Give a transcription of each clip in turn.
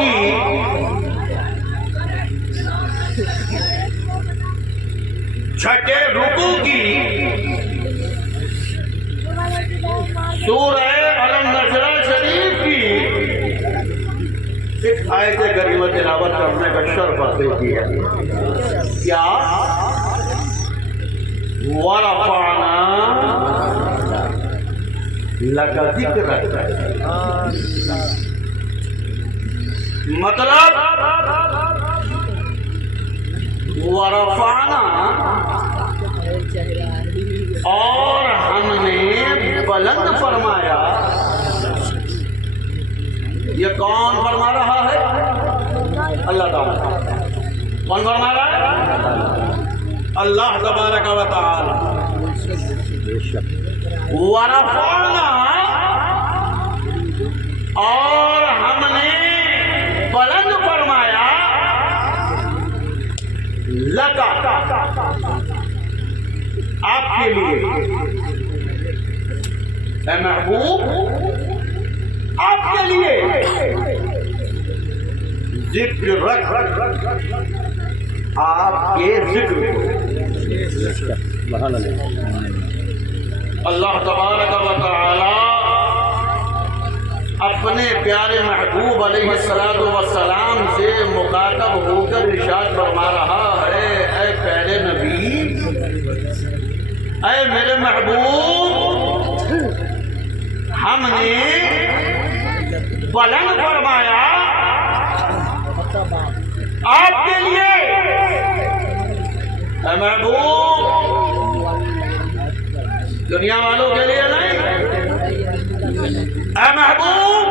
کی چھٹے رکوع کی سورہ النشر شریف کی ایک آیت کریمہ تلاوت کرنے کا شرف حاصل کیا. کیا وَرَفَعْنَا لَكَ ذِكْرَكَ. مطلب وَرَفَعْنَا اور ہم نے بلند فرمایا. یہ کون فرما رہا ہے؟ اللہ تعالیٰ. کون فرما رہا ہے؟ اللہ تبارک و تعالی. ورفعنا اور ہم نے بلند فرمایا لکا آپ کے لیے اے محبوب آپ کے لیے ذکر رکھ آپ کے ذکر کو. اللہ تبارک و تعالی اپنے پیارے محبوب علیہ السلام سے مخاطب ہو کر ارشاد فرما رہا ہے اے پیارے نبی اے میرے محبوب ہم نے بلند فرمایا آپ کے لیے اے محبوب دنیا والوں کے لیے نہیں. اے محبوب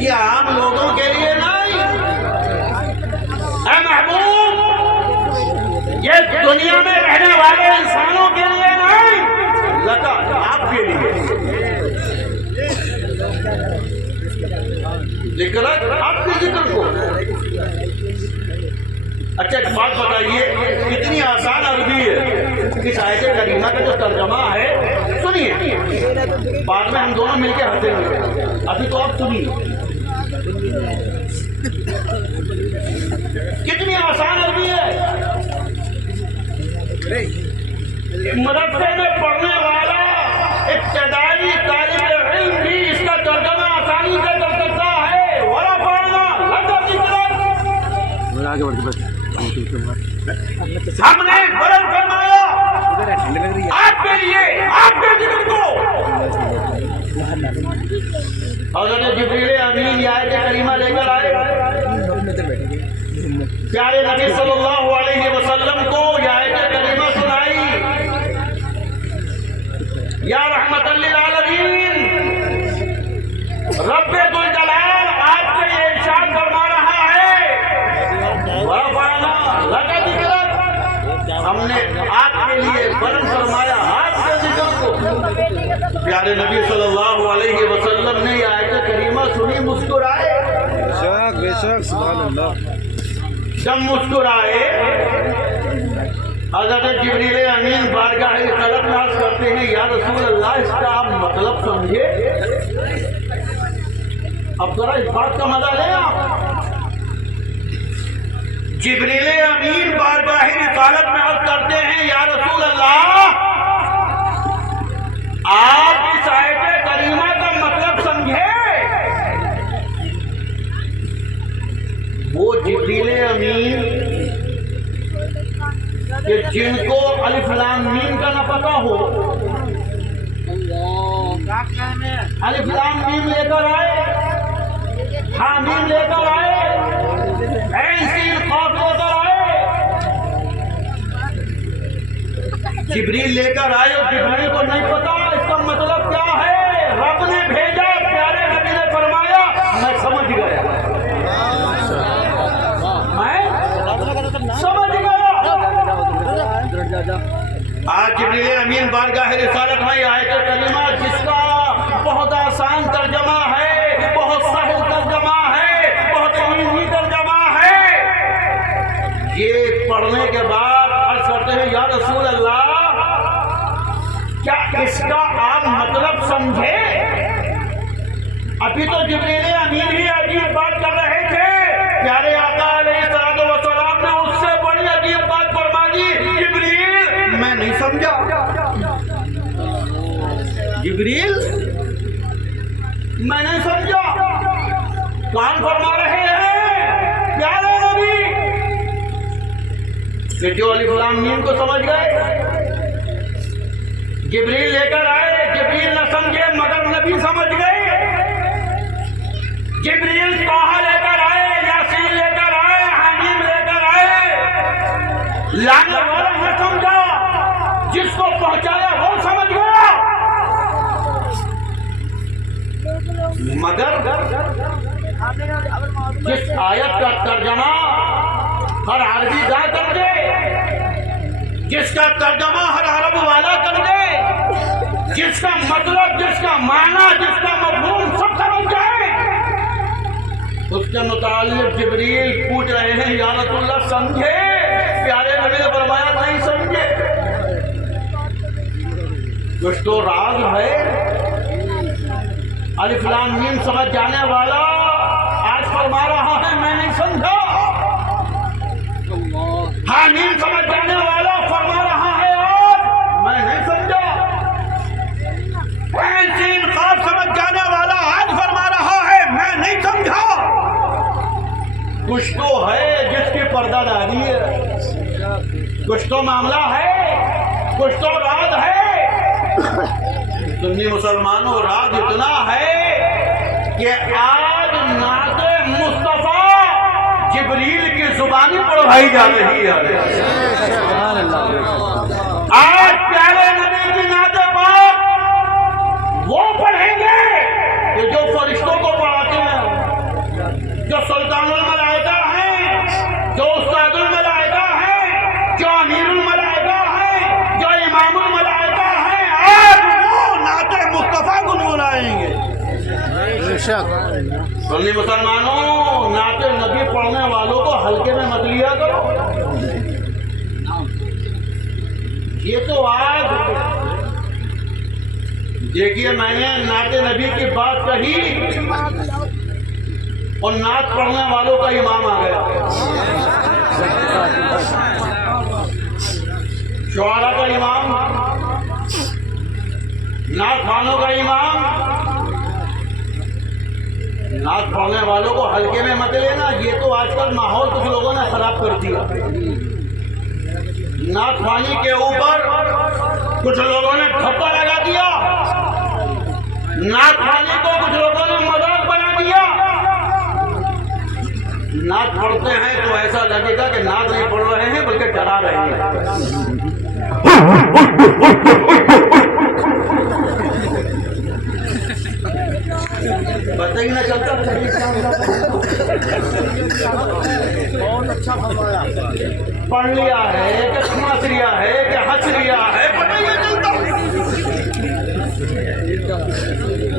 یہ عام لوگوں کے لیے نہیں. اے محبوب یہ دنیا میں رہنے والے انسانوں کے لیے نہیں لگا آپ کے لیے. ذکر آپ کے ذکر کو. اچھا ایک بات بتائیے کتنی آسان عربی ہے اس آیت کریمہ کا جو ترجمہ ہے. سنیے بعد میں ہم دونوں مل کے ہنسیں گے. ابھی تو آپ سنیے کتنی آسان عربی ہے. مدرسے میں پڑھنے والا ابتدائی طالب علم بھی اس کا ترجمہ آسانی سے کر سکتا ہے. ورفعنا لک ذکرک. ہم نے بلند فرمایا آپ کے لیے آپ کے ذکر کو. حضرت جبریل امین یہ آیت کریمہ لے کر آئے پیارے نبی صلی اللہ علیہ وسلم کو یہ آیت کریمہ سنائی. یا رحمت للعالمین رب ذوالجلال آپ سے یہ ارشاد فرما رہا ہے ورفعنا لک ذکرک. ہم نے آپ کے لیے بلند فرمایا آپ کے ذکر کو. پیارے نبی صلی اللہ علیہ وسلم نے یہ آیت کریمہ سنی مسکرائے. بے شک سبحان اللہ. جب مسکرائے حضرت جبریل امین بارگاہ رسالت میں عرض کرتے ہیں یا رسول اللہ اس کا آپ مطلب سمجھے. اب ذرا اس بات کا مزہ لیں آپ. جبریل امین بارگاہ رسالت میں عرض کرتے ہیں یا رسول اللہ آپ اس آیت کریمہ کا مطلب سمجھے. وہ جبریل امین کہ جن کو الف لام میم کا نہ پتا ہو الف لام میم لے کر آئے حامیم لے کر آئے عین سین قاف لے کر آئے. جبریل لے کر آئے اور جبریل کو نہیں پتا اس کا مطلب کیا ہے. رب نے بھیجا پیارے نبی نے فرمایا میں سمجھ گیا میں سمجھ گیا. آج جبریل امین بارگاہ رسالت میں آیت کریمہ جس کا بہت آسان ترجمہ ہے بہت سہل ترجمہ ہے بہت ایزی ترجمہ ہے. یہ پڑھنے کے بعد عرض کرتے ہیں یا رسول اللہ کیا اس کا آپ مطلب سمجھے. ابھی تو جبریل امین ہی عجیب بات کر جبریل میں نہیں سمجھا کون فرما رہے ہیں پیارے نبی کہ جو الف لام میم کو سمجھ گئے جبریل لے کر آئے جبریل نہ سمجھے مگر نبی سمجھ گئے جبریل طٰہٰ لے کر آئے یاسین لے کر آئے حمیم لے کر آئے لانے والا نہ سمجھا جس کو پہنچایا وہ سمجھ گیا مگر جس آیت کا ترجمہ ہر عربی دا کر دے جس کا ترجمہ ہر عرب والا کر دے جس کا مطلب جس کا معنی جس کا مفہوم سب سمجھ جائے اس کے متعلق جبریل پوچھ رہے ہیں یا رسول اللہ سمجھے پیارے نبی نے فرمایا نہیں سمجھے کچھ تو راز ہے الف لام میم سمجھ جانے والا آج فرما رہا ہے میں نہیں سمجھا حامیم سمجھ جانے والا فرما رہا ہے آج میں نہیں سمجھا سین قاف سمجھ جانے والا آج فرما رہا ہے میں نہیں سمجھا کچھ تو ہے جس کی پردہ داری ہے کچھ تو معاملہ ہے کچھ تو راز ہے سنی مسلمانوں راز اتنا ہے کہ آج نعت مصطفیٰ جبریل کی زبانی پڑھائی جا رہی ہے آج پیارے نبی کی نعت پاک وہ پڑھیں گے کہ جو فرشتوں کو پڑھاتے ہیں جو سلطان الملائکہ ہیں جو استاد الملائکہ ہیں جو امیر الملائکہ ہیں جو امام الملائکہ ہیں آج وہ نعت مصطفیٰ گنگنائیں گے سنی مسلمانوں نعت نبی پڑھنے والوں کو ہلکے میں مت لیا کرو یہ تو آج دیکھیے میں نے نعت نبی کی بات کہی اور نعت پڑھنے والوں کا امام آ گیا شعراء کا امام نعت خوانوں کا امام نعت پڑھنے والوں کو ہلکے میں مت لینا یہ تو آج کل ماحول کچھ لوگوں نے خراب کر دیا نعت خوانی کے اوپر کچھ لوگوں نے ٹھپا لگا دیا نعت خوانی کو کچھ لوگوں نے مذاق بنا دیا نعت پڑھتے ہیں تو ایسا لگے گا کہ نعت نہیں پڑھ رہے ہیں بلکہ ڈرا رہے ہیں پتہ ہی نہ چلتا بہت اچھا فرمایا پڑھ لیا ہے کہ سمجھ لیا ہے کہ ہنس لیا ہے پتہ ہی نہیں چلتا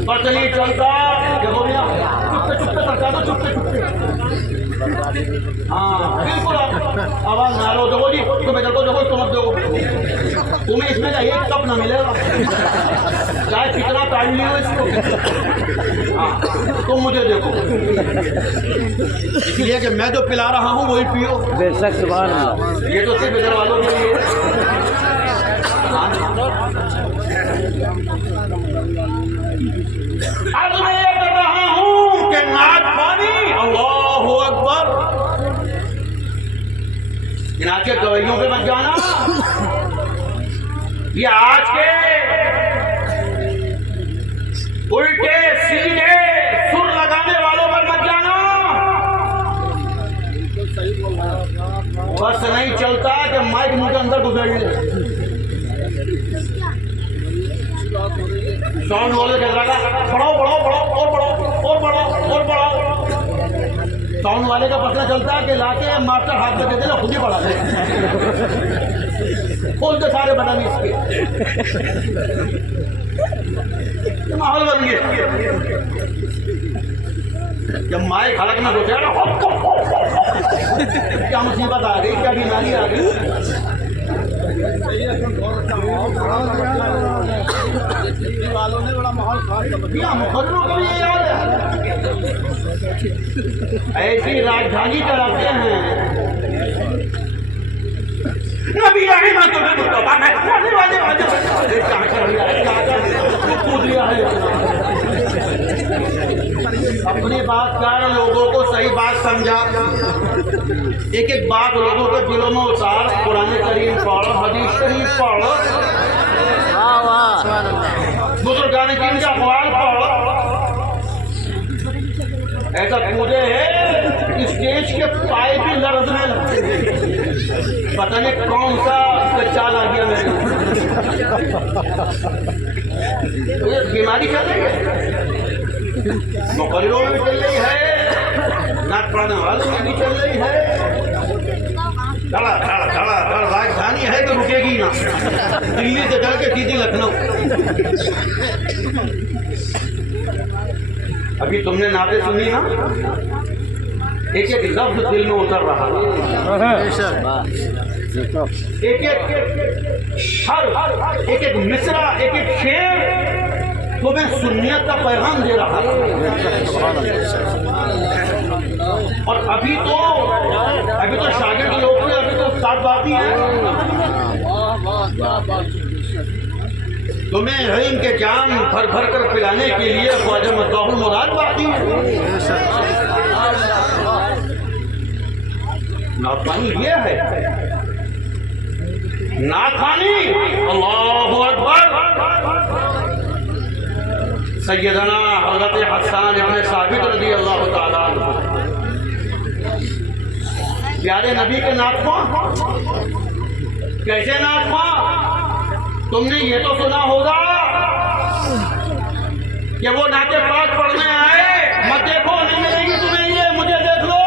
پتہ نہیں چلتا دیکھو بھیا چپے چپے کرتا نا چپے چپے ہاں بالکل آواز نہ لو دیکھو جی تم ادھر کو دیکھو تم دیکھو تمہیں اس میں کا ایک کپ نہ ملے گا چاہے کتنا ٹائم لیا اس کو ہاں تم مجھے دیکھو اس لیے کہ میں جو پلا رہا ہوں وہی پیو بے شک سبحان اللہ یہ تو صرف ادھر والوں کے لیے اب میں یہ کر رہا ہوں کہ نعت خوانی اللہ اکبر ان آج کے گویوں پہ مت جانا یہ آج کے الٹے سیدھے سر لگانے والوں پر مت جانا بس نہیں چلتا کہ مائک منہ کے اندر گزر جائے ساؤنڈ والے کہہ رہا بڑھاؤ بڑھاؤ بڑھاؤ اور بڑھاؤ اور بڑھاؤ اور بڑھاؤ ساؤنڈ والے کا پتہ چلتا ہے کہ لا کے ماسٹر ہاتھ میں کہتے ہیں خود ہی بڑھا دے کھول دے سارے بٹن اس کے ماحول بن گیا جب مائک حلق میں گھسے کیا مصیبت آ گئی کیا بیماری آ گئی والوں نے بڑا ماحول خراب کر دیا مقرروں کو یہ یاد ہے ایسی راجدھانی چلاتے ہیں نبی رحمت اللہ مصطفیٰ میں کود لیا ہے اپنی بات کر لوگوں کو صحیح بات سمجھا ایک ایک بات لوگوں کے دلوں میں اتار قرآن کریم پڑھ حدیث شریف پڑھ بزرگان دین کے اقوال پڑھ ایسا کودے ہے اسٹیج کے پائے بھی لرزنے پتہ نہیں کون سا چال آ گیا میرے یہ بیماری چل رہی ہے مقرروں میں بھی چل رہی ہے ناک پڑھنے والوں میں بھی چل رہی ہے چلا راجدھانی ہے تو رکے گی نا دلی سے چل کے سیدھی لکھنؤ ابھی تم نے نعتیں سنی نا ایک ایک لفظ دل میں اتر رہا ایک ایک حرف ایک ایک مصرع ایک ایک شعر تمہیں سنیت کا پیغام دے رہا ہے اور ابھی تو شاگرد لوگ ہیں ابھی تو استاد باقی ہیں تمہیں علم کے جام بھر بھر کر پلانے کے لیے خواجہ مصباح المراد باقی ہے ناخوانی یہ ہے ناخوانی اللہ اکبر سیدنا حضرت حسان ابن ثابت رضی اللہ تعالیٰ عنہ پیارے نبی کے ناخواں کیسے ناخواں تم نے یہ تو سنا ہوگا کہ وہ نعت پاک پڑھنے آئے مت دیکھو نہیں ملے گی تمہیں یہ مجھے دیکھ لو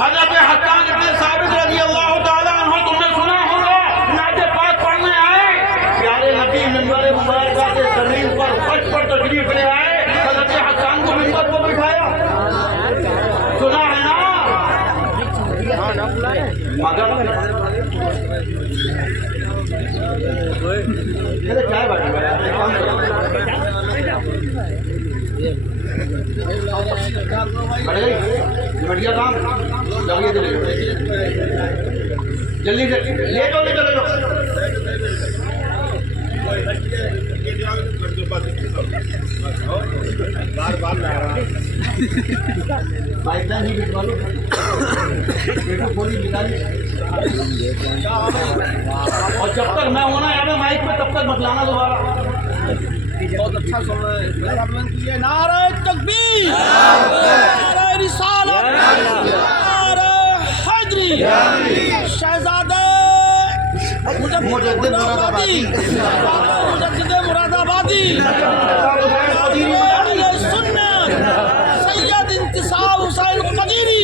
حضرت حسان ابن ثابت رضی اللہ تعالیٰ عنہ تم نے سنا ہوگا نعت پاک پڑھنے آئے پیارے نبی منبر مبارکہ سے زمین پر فرش پر تشریف لے آئے حضرت حسان کو منبر پر بٹھایا سنا ہے نا مگر چائے بڑھ گئی بڑھیا کام جلدی سے لے جاؤ اور جب تک میں ہونا یاد ہے مائک میں تب تک مت لانا دوبارہ بہت اچھا سن رہے ہیں نعرہ تکبیر نعرہ رسالت نعرہ حیدری شہزادہ مجدد مراد آبادی سنت سید انتصاب حسین قدیری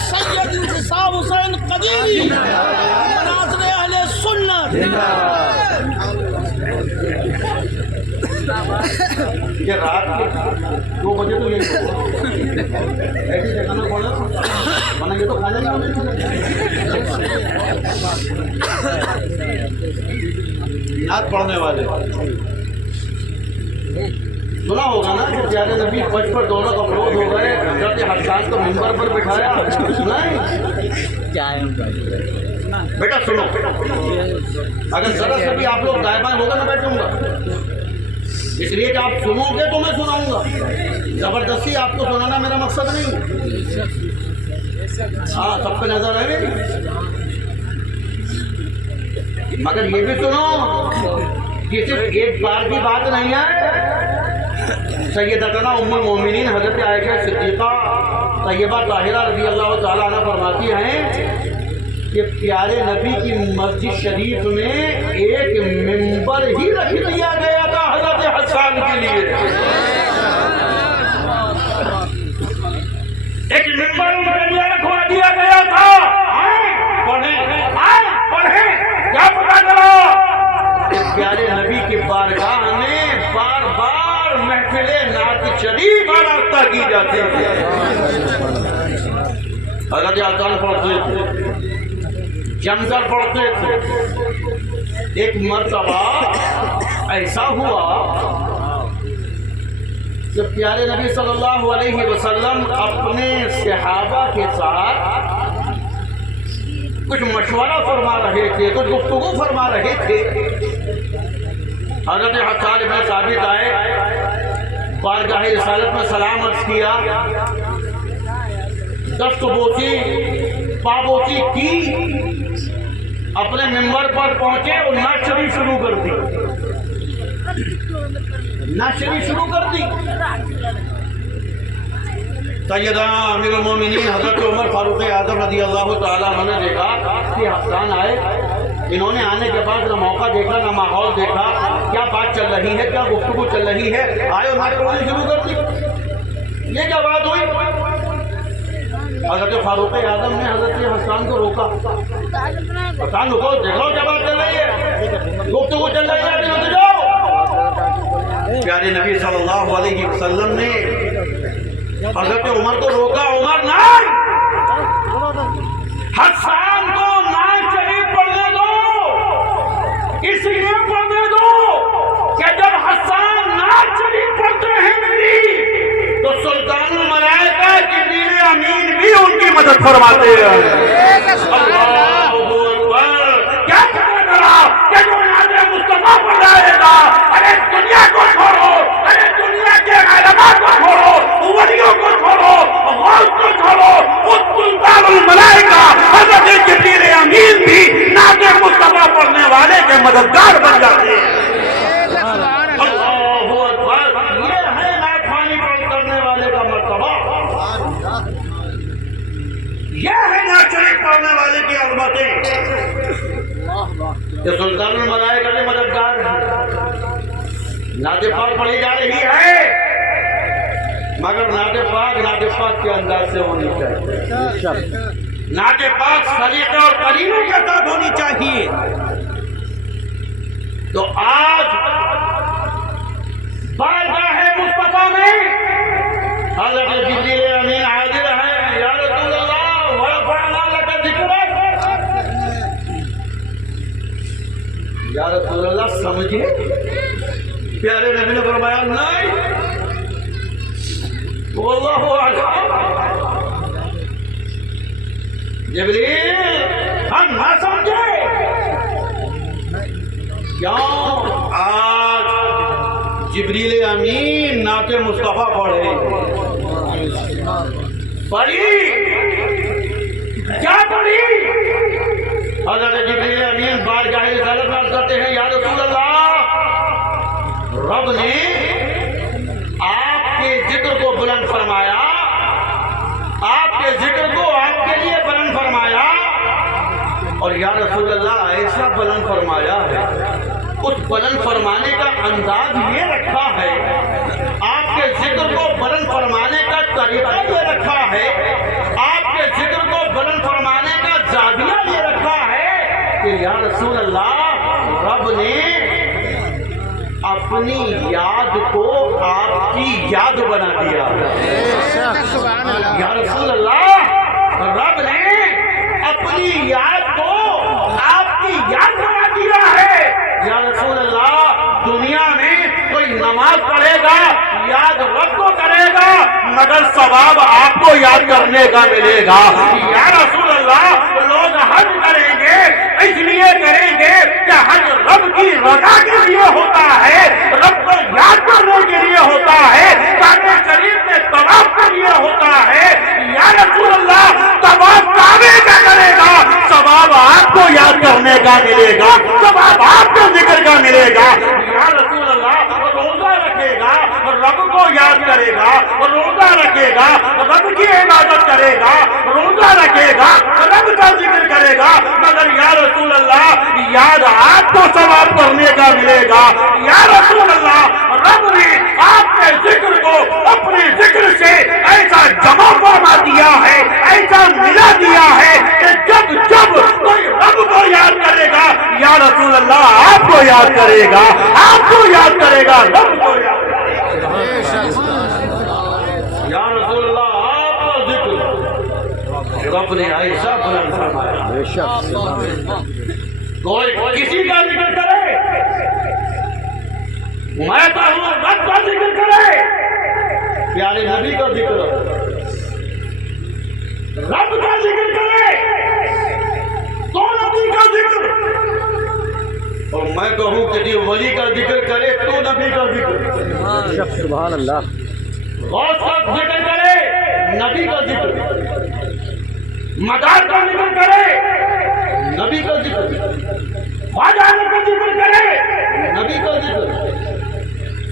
سید انتصاب حسین قدیری مناظر اہل سنت یہ رات کے 2 بجے تو ایسی جگہ میں پڑھنا ورنہ یہ تو کھانا نہیں ہونا نعت پڑھنے والے سنا ہوگا نا کہ پیارے نبی فرش پر دونوں افروز ہو گئے حضرت حسان کو منبر پر بٹھایا سنا ہے بیٹا سنو اگر ذرا سے بھی آپ لوگ دائیں بائیں ہوگا نہ بیٹھوں گا اس لیے کہ آپ سنو گے تو میں سناؤں گا زبردستی آپ کو سنانا میرا مقصد نہیں ہاں سب پہ نظر ہے میری مگر یہ بھی سنو کہ صرف ایک بار کی بات نہیں ہے سیدتنا ام المومنین حضرت عائشہ صدیقہ طیبہ طاہرہ رضی اللہ تعالیٰ عنہ فرماتی ہیں کہ پیارے نبی کی مسجد شریف میں ایک منبر ہی رکھ دیا گیا تھا حضرت حسان کے لیے ایک منبر رکھوا دیا گیا تھا پڑھیں کیا پتا چلا پیارے نبی کی بارگاہ میں بار بار محفل نعت شریف آراستہ کی جاتی ہے حضرت حسان پڑھتے تھے جم کر پڑھتے تھے ایک مرتبہ ایسا ہوا جب پیارے نبی صلی اللہ علیہ وسلم اپنے صحابہ کے ساتھ کچھ مشورہ فرما رہے تھے کچھ گفتگو فرما رہے تھے حضرت حسان بن ثابت آئے، بارگاہ رسالت میں سلام عرض کیا، دست بوسی پابوسی کی، اپنے منبر پر پہنچے اور نعت شریف شروع کر دی، نعت شریف شروع کر دی۔ سیدنا امیر المومنین حضرت عمر فاروق اعظم رضی اللہ تعالیٰ عنہ نے دیکھا کہ حسان آئے، انہوں نے آنے کے بعد نہ موقع دیکھا نہ ماحول دیکھا، کیا بات چل رہی ہے، کیا گفتگو چل رہی ہے، آئے اور نعت پڑھنی شروع کر دی۔ یہ کیا بات ہوئی؟ حضرت فاروق اعظم نے حضرت حسان کو روکا، حسان رکو، دیکھو کیا بات چل رہی ہے، گفتگو چل رہی ہے، رک جاؤ۔ پیارے نبی صلی اللہ علیہ وسلم نے حضرت عمر کو روکا، عمر نہیں، حسان کو نعت شریف پڑھنے دو، اس لیے پڑھنے دو کہ جب حسان نعت شریف پڑھتے ہیں میری تو سلطان الملائکہ جبریل امین بھی ان کی مدد فرماتے ہیں۔ اللہ اکبر، کیا کہا کرا کہ جو نعت مصطفیٰ پڑھائے گا، ارے دنیا کو چھوڑو، ارے دنیا کے علماء کو چھوڑو، ولیوں کو چھوڑو، غوث کو چھوڑو، خود سلطان الملائکہ حضرت جبریل امین بھی نعت مصطفیٰ پڑھنے والے کے مددگار بن جاتے ہیں۔ اللہ اکبر، یہ ہے نعت خوانی کرنے والے کا مرتبہ، یہ ہے نعت شریف پڑھنے والے کی عظمتیں۔ یہ سلطان الملائکہ کے مددگار ہیں، نعت پاک پڑھی جا رہی ہے، مگر نعت پاک کے انداز سے ہونی چاہیے، نعت پاک سلیقے اور قرینے کے ساتھ ہونی چاہیے۔ تو آج بارگاہ مصطفیٰ میں حضرت جبریل امین حاضر ہے، یا رسول اللہ ورفعنا لک ذکرک، یا رسول اللہ سمجھے؟ پیارے نبی نے فرمایا نہیں، واللہ اعلم، جبریل ہم نہ سمجھے، کیوں؟ آج جبریل امین نعت مصطفیٰ پڑھے، پڑھی، کیا پڑھی؟ حضرت جبریل امین بارگاہ رسالت میں عرض کرتے ہیں، یا رسول اللہ، رب نے آپ کے ذکر کو بلند فرمایا، آپ کے ذکر کو آپ کے لیے بلند فرمایا، اور یا رسول اللہ ایسا بلند فرمایا ہے، اس بلند فرمانے کا انداز یہ رکھا ہے، آپ کے ذکر کو بلند فرمانے کا طریقہ یہ رکھا ہے، آپ کے ذکر کو بلند فرمانے کا زاویہ یہ رکھا ہے کہ یا رسول اللہ، رب نے اپنی یاد کو آپ کی یاد بنا دیا، یا رسول اللہ، رب نے اپنی یاد کو آپ کی یاد بنا دیا ہے۔ یا رسول اللہ، دنیا میں کوئی نماز پڑھے گا، یاد رب کو کرے گا، مگر ثواب آپ کو یاد کرنے کا ملے گا۔ یا رسول اللہ، لوگ حج کریں گے، اس لیے کریں گے کہ حج رب کی رضا کے لیے ہوتا ہے، رب کو یاد کرنے کے لیے ہوتا ہے، کعبہ شریف میں طواف کے لیے ہوتا ہے۔ یا رسول اللہ، طواف کعبے کا کرے گا، ثواب آپ کو یاد کرنے کا ملے گا، ثواب آپ کو ذکر کا ملے گا۔ یا رسول اللہ، روزہ رکھے گا، رب کو یاد کرے گا، روزہ رکھے گا، رب کی عبادت کرے گا، روزہ رکھے گا، رب کا ذکر کرے گا، مگر یا رسول اللہ، یاد آپ کو ثواب کرنے کا ملے گا۔ یا رسول اللہ، رب نے آپ کے ذکر کو اپنے ذکر سے ایسا جمع فرما دیا ہے، ایسا ملا دیا ہے کہ جب جب کوئی رب کو یاد کرے گا، یا رسول اللہ آپ کو یاد کرے گا، آپ کو یاد کرے گا، رب کو یاد کرے گا۔ یا رسول اللہ، آپ کا ذکر رب نے ایسا بلند فرمایا، کوئی کسی کا ذکر کرے، میں کہوں رب کا ذکر کرے، پیارے نبی کا ذکر، رب کا ذکر کرے، تو نبی کا ذکر، اور میں کہوں کہ یہ ولی کا ذکر کرے تو نبی کا ذکر، سبحان اللہ، غوث کا ذکر کرے نبی کا ذکر، مدار کا ذکر کرے نبی کا ذکر، خواجہ کا ذکر کرے نبی کا ذکر،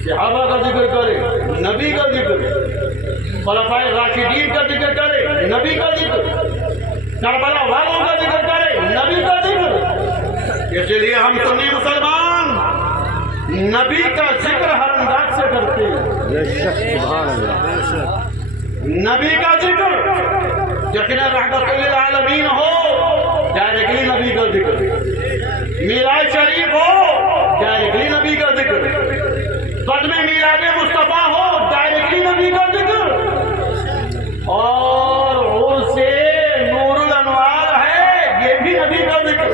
صحابہ کا ذکر کرے نبی کا ذکر، خلفائے راشدین کا ذکر کرے نبی کا ذکر، کربلا والوں کا ذکر کرے نبی کا ذکر۔ اس لیے ہم سنی مسلمان نبی کا ذکر ہر انداز سے کرتے ہیں۔ سبحان اللہ، نبی کا ذکر یقیناً رحمت للعالمین ہو، ڈائریکٹلی نبی کا ذکر، میلاد شریف ہو ڈائریکٹلی نبی کا ذکر، قدم میلاد مصطفیٰ ہو ڈائریکٹلی نبی کا ذکر، اور عرس نور الانوار ہے یہ بھی نبی کا ذکر۔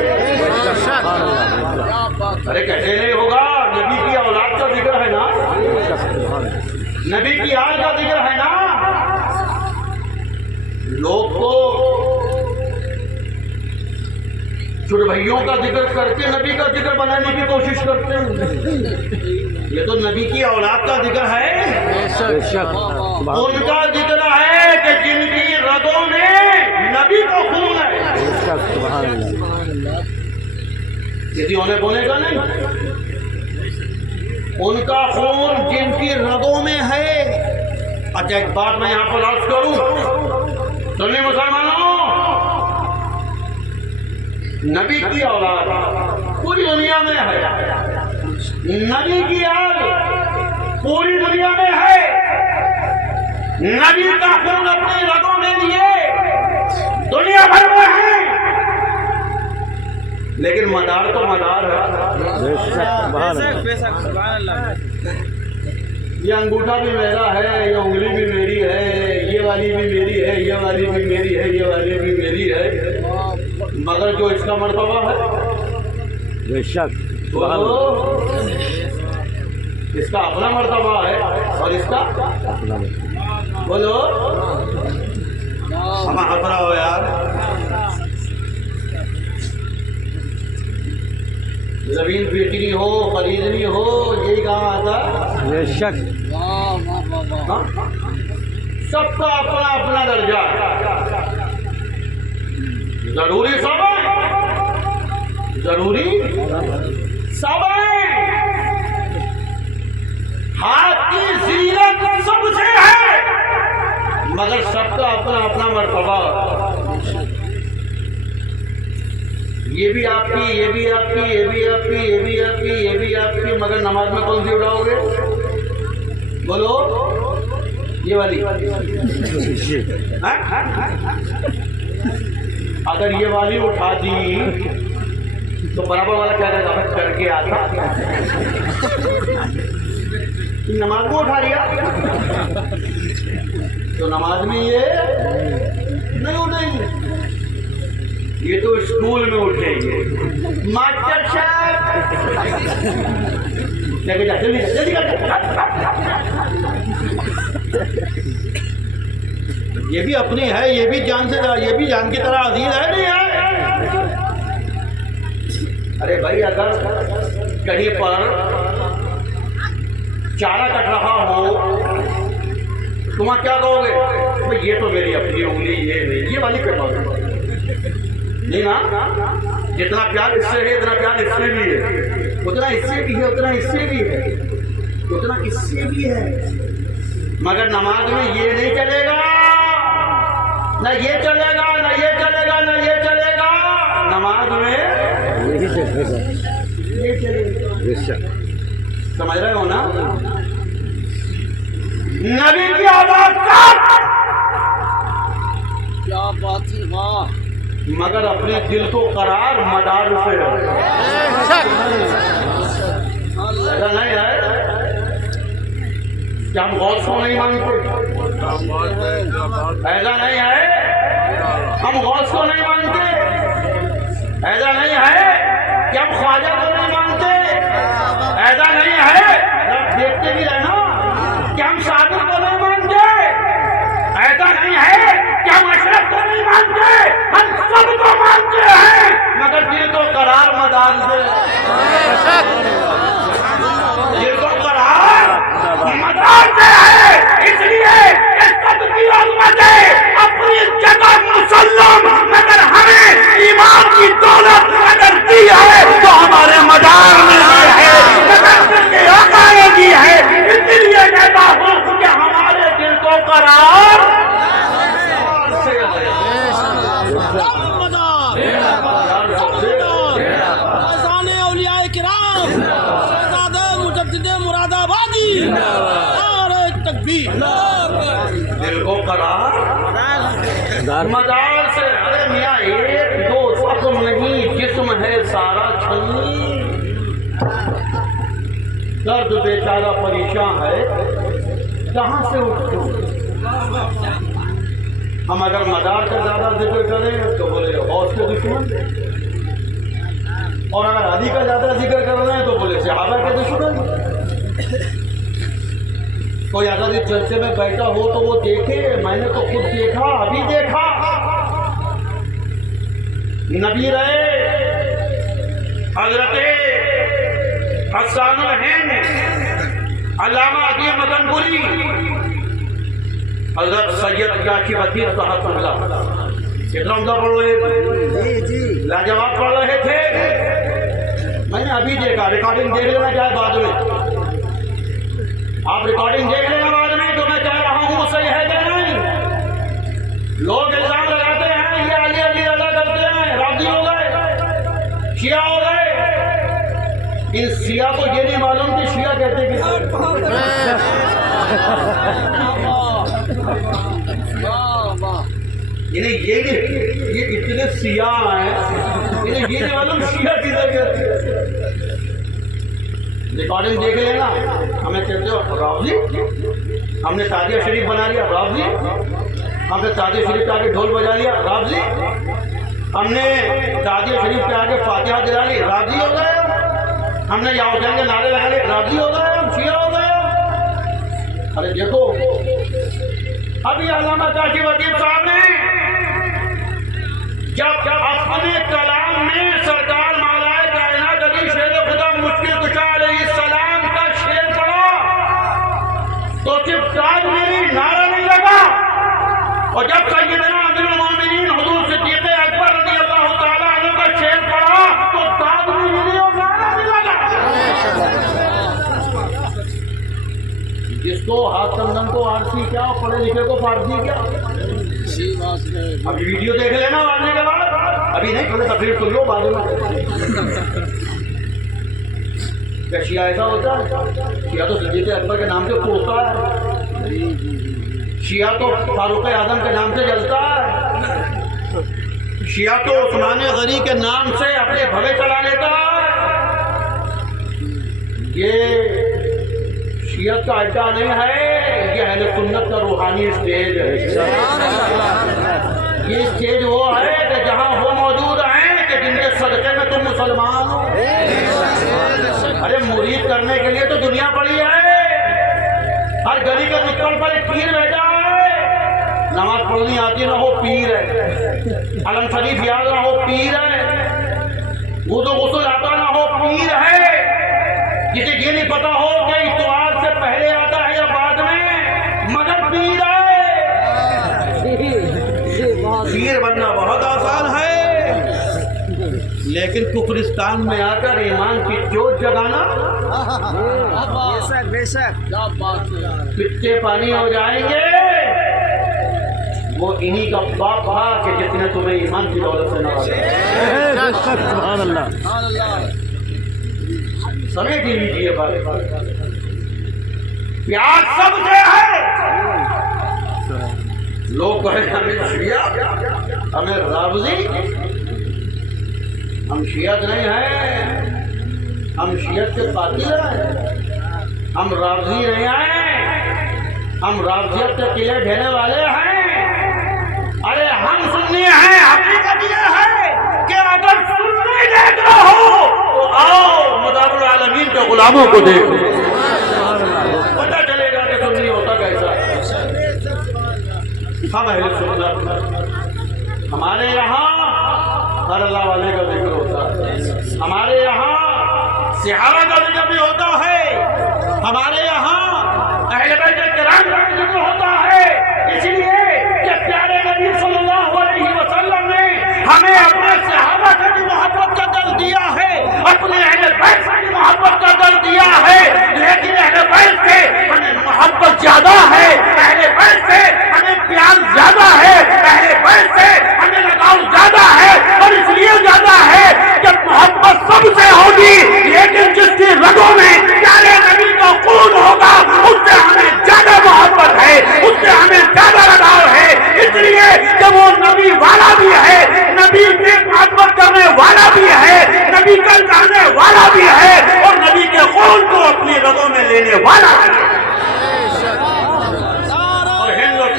ارے کیسے نہیں ہوگا؟ نبی کی اولاد کا ذکر ہے نا، نبی کی آل کا ذکر ہے نا۔ لوگ تو چڑبھائیوں کا ذکر کر کے نبی کا ذکر بنانے کی کوشش کرتے ہیں، یہ تو نبی کی اولاد کا ذکر ہے، ان کا ذکر ہے کہ جن کی رگوں میں نبی کا خون ہے، کسی ہونے بولے گا نہیں، ان کا خون جن کی رگوں میں ہے۔ اچھا ایک بات میں یہاں پر عرض کروں، سنی مسلمانوں، نبی کی اولاد پوری دنیا میں ہے، نبی کی آل پوری دنیا میں ہے، نبی کا خون اپنی رگوں میں لیے دنیا بھر میں ہے، لیکن مدار تو مدار ہے۔ یہ انگوٹھا بھی میرا ہے، یہ انگلی بھی میری ہے، یہ والی بھی میری ہے، یہ والی بھی میری ہے، یہ والی بھی میری ہے، مگر جو اس کا مرتبہ ہے اس کا اپنا مرتبہ ہے، اور اس کا بولو ہم ہنس رہا ہو یار، زمین بیچنی ہو خریدنی ہو یہی کام آتا، سب کا اپنا اپنا درجہ ہے، ضروری سب ہے، ضروری سب ہے، ہاتھ کی زینت سب سے ہے، مگر سب کا اپنا اپنا مرتبہ، یہ بھی آپ کی، یہ بھی آپ کی، یہ بھی آپ کی، یہ بھی آپ کی، یہ بھی آپ کی، مگر نماز میں کون سی اٹھاؤ گے؟ بولو یہ والی، اگر یہ والی اٹھا دی تو برابر والا کیا کہے گا؟ کر کے آتا نماز کو اٹھا لیا تو نماز میں یہ نہیں اٹھیں گے، یہ تو اسکول میں اٹھیں گے، ماسٹر صاحب یہ بھی اپنی ہے، یہ بھی جان سے، یہ بھی جان کی طرح عزیز ہے نہیں ہے؟ ارے بھائی اگر کہیں پر چارہ کٹ رہا ہو تم کیا کہو گے؟ یہ تو میری اپنی انگلی، یہ والی کٹوا دو نہیں نا، جتنا پیار اس سے ہے اتنا پیار اس سے بھی ہے، اتنا اس سے بھی ہے، اتنا اس سے بھی ہے، اتنا اس سے بھی ہے، مگر نماز میں یہ نہیں چلے گا، نہ یہ چلے گا، نہ یہ چلے گا، نہ یہ چلے گا، نماز میں یہ چلے گا، سمجھ رہے ہو نا؟ نبی کی اولاد کیا بات ہے، مگر اپنے دل کو قرار مدار سے ایسا نہیں ہے، کیا ہم غوث کو نہیں مانتے؟ ایسا نہیں ہے ہم غوث کو نہیں مانتے، ایسا نہیں ہے کہ ہم خواجہ کو نہیں مانتے، ایسا نہیں ہے دیکھتے بھی رہنا کہ ہم صابر کو نہیں مانتے، ایسا نہیں ہے کہ ہم اشرف کو نہیں مانتے، ہم سب کو مانتے ہیں، مگر دل کو قرار مدار سے قرار سے فیضان اولیاء کرام شہزادہ مجدد مراد آبادی نعرہ تکبیر دل کو قرار مدار سے. ارے میاں ایک دو زخم نہیں جسم ہے سارا چھلنی. درد بیچارہ پریشان ہے کہاں سے اٹھتے. ہم اگر مدار کا زیادہ ذکر کریں تو بولے غوث کے دشمن, اور اگر علی کا زیادہ ذکر کر رہے ہیں تو بولے صحابہ کے دشمن. کوئی اگر اس جلسے میں بیٹھا ہو تو وہ دیکھے, میں نے تو خود دیکھا, ابھی دیکھا. نبی رہے حضرت حسان الہند, علامہ عدی مدن پوری, حضرت سید کاشی وکیل صاحب اللہ کتنا عمدہ پڑھ رہے تھے, لاجواب پڑھ رہے تھے. میں نے ابھی دیکھا, ریکارڈنگ دیکھ لینا چاہے بعد میں, آپ ریکارڈنگ دیکھ لینا بعد میں, تو میں کہہ رہا ہوں صحیح ہے کہ نہیں. لوگ الزام لگاتے ہیں یہ علی علی ادا کرتے ہیں, رافضی ہو گئے, شیعہ ہو گئے. ان شیعہ کو یہ نہیں معلوم کہ شیعہ کہتے ہیں انہیں یہ اتنے سیاہ ہیں, انہیں یہ نہیں معلوم شیعہ کدھر کہتے ہیں. ریکارڈنگ دیکھ لینا, ہمیں کہتے ہو رافضی, ہم نے تازیہ شریف بنا لیا رافضی, ہم نے تازیہ شریف کے آگے ڈھول بجا لیا رافضی, ہم نے تازیہ شریف کے آگے فاتحہ دلا لی رافضی ہو گئے, ہم نے یا حسین کے نعرے لگا لیے رافضی ہو گئے, ہم شیعہ ہو گئے. ارے دیکھو ابھی علامہ کاشی وکیل صاحب نے جب اپنے کلام میں سرکار مولائے کائنات علی شیر خدا مشکل کشا علیہ السلام کا شعر پڑھا تو صرف تاج میری نعرہ نہیں لگا, اور جب سیدنا امیر المومنین حضور صدیق اکبر رضی اللہ تعالیٰ عنہ کا شعر پڑھا تو تاج میری اور نعرہ نہیں لگا. جس کو ہاتھ چندن کو آرسی کیا, پڑھے لکھے کو فارسی کیا. ابھی ویڈیو دیکھ لینا آنے کے بعد, ابھی نہیں پہلے تقریر سن لو بعد میں. کیا شیعہ ایسا ہوتا ہے؟ شیعہ تو صدیق اکبر کے نام سے پھوڑتا ہے, شیعہ تو فاروق اعظم کے نام سے جلتا ہے, شیعہ تو عثمان غنی کے نام سے اپنے بھوے چلا لیتا ہے. یہ شیعت کا اڈا نہیں ہے, یہ اہل سنت کا روحانی اسٹیج ہے. یہ اسٹیج وہ ہے کہ جہاں وہ موجود ہیں کہ جن کے صدقے میں تم مسلمان ہو. ارے مرید کرنے کے لیے تو دنیا پڑی ہے, ہر گلی کے نکل پر ایک پیر بیٹھا ہے, نماز پڑھنی آتی نہ ہو پیر ہے, علم شریف یاد نہ ہو پیر ہے, وضو غسل آتا نہ ہو پیر ہے, جسے یہ نہیں پتا ہو کہ اتوار سے پہلے آتا ہے یا بعد میں مگر پیر ہے. پیر بننا بہت آسان ہے, لیکن کفرستان میں آ کر ایمان کی جوت جگانا پتے پانی ہو جائیں گے. وہ انہی کا باپ تھا کہ جس نے تمہیں ایمان کی دولت سے نوازا. سبحان اللہ. سمجھ لیجیے بات, پیار سب سے ہے. لوگ کہیں ہمیں شیعہ, ہمیں رافضی, ہم شیعت نہیں ہیں, ہم شیعت کے قاتل ہیں, ہم رافضی نہیں ہیں, ہم رافضیت کے قلعے ڈھینے والے ہیں. ارے ہم سنی ہیں, حقیقت یہ ہے کہ اگر سنی دیکھ رہا ہو تو آؤ مدار العالمین کے غلاموں کو دیکھو, پتہ چلے گا کہ سنی ہوتا کیسا. ہم اہل سنت, ہمارے یہاں ہر اللہ والے کا ذکر ہوتا ہے, ہمارے یہاں صحابہ کا ذکر بھی ہوتا ہے, ہمارے یہاں اہل بیت کرام کا ذکر ہوتا ہے. اس لیے کہ پیارے نبی صلی اللہ علیہ وسلم نے ہمیں اپنے صحابہ سے بھی محبت کا درس دیا ہے, اپنے اہل بیت سے بھی محبت کا درس دیا ہے, لیکن اہل بیت سے ہمیں محبت زیادہ ہے, اہل بیت سے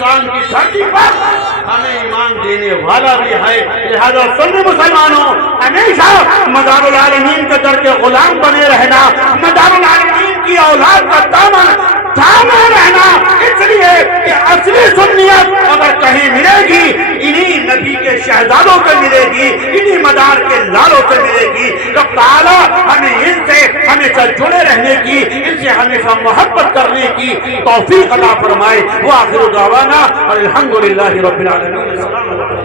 ہندوستان کی دھرتی پر ہمیں ایمان دینے والا بھی ہے. لہذا سنی مسلمانوں، ہمیشہ مدار العالمین کے در کے غلام بنے رہنا، مدار العالمین کی اولاد کا دامن تھامے رہنا. اس لیے کہ اصلی سنیت اگر کہیں ملے گی انہی نبی کے شہزادوں سے ملے گی، انہی مدار کے لالوں سے ملے گی. رب تعالیٰ ہمیں ان سے ہمیشہ جڑے رہنے کی، ان سے ہمیشہ محبت کرنے کی توفیق عطا فرمائے. وآخر دعوانا الحمدللہ رب العالمین.